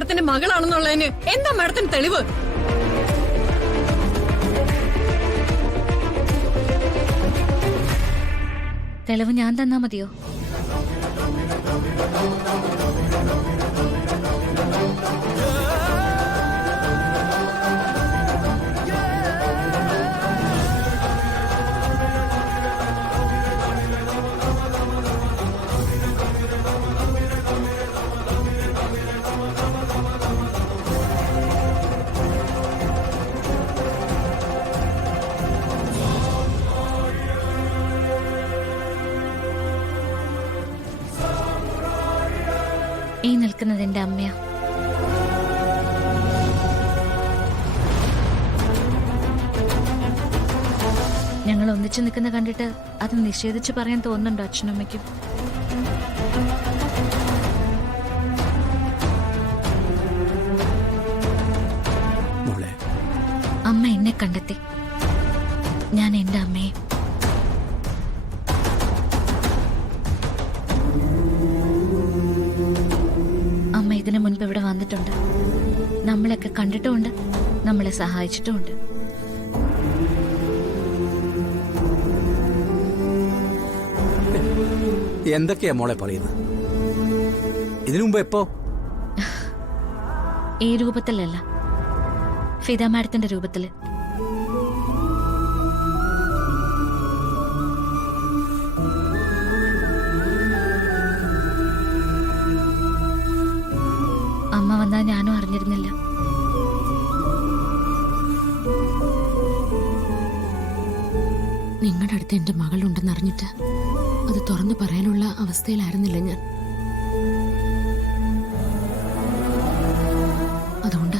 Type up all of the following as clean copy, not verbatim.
മാഡത്തിന്റെ മകളാണെന്നുള്ളതിന് എന്താ മാഡത്തിന് തെളിവ്? തെളിവ് ഞാൻ തന്നാ മതിയോ? ഈ നിൽക്കുന്നത് എന്റെ അമ്മയാ. ഞങ്ങൾ ഒന്നിച്ചു നിൽക്കുന്ന കണ്ടിട്ട് അത് നിഷേധിച്ചു പറയാൻ തോന്നുന്നുണ്ടോ അച്ഛനമ്മയ്ക്കും? അമ്മ എന്നെ കണ്ടെത്തി, ഞാൻ എന്റെ അമ്മയെ. അമ്മ ഇതിനു മുൻപ് ഇവിടെ വന്നിട്ടുണ്ട്, നമ്മളെയൊക്കെ കണ്ടിട്ടുമുണ്ട്, നമ്മളെ സഹായിച്ചിട്ടുമുണ്ട്. എന്തൊക്കെയാ മോളെ പറയുന്നത്? ഇതിനു മുമ്പ് എപ്പോ? ഈ രൂപത്തിലല്ല, ഫിദ മാഡത്തിന്റെ രൂപത്തില്. അമ്മ വന്നാൽ ഞാനും അറിഞ്ഞിരുന്നില്ല. നിങ്ങളുടെ അടുത്ത് എന്റെ മകളുണ്ടെന്ന് അറിഞ്ഞിട്ട് അത് തുറന്നു പറയാനുള്ള അവസ്ഥയിലായിരുന്നില്ല ഞാൻ. അതുകൊണ്ട്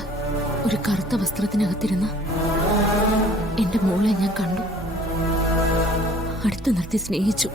ഒരു കറുത്ത വസ്ത്രത്തിനകത്തിരുന്ന എന്റെ മോളെ ഞാൻ കണ്ടു, അടുത്ത് നിർത്തി സ്നേഹിച്ചു.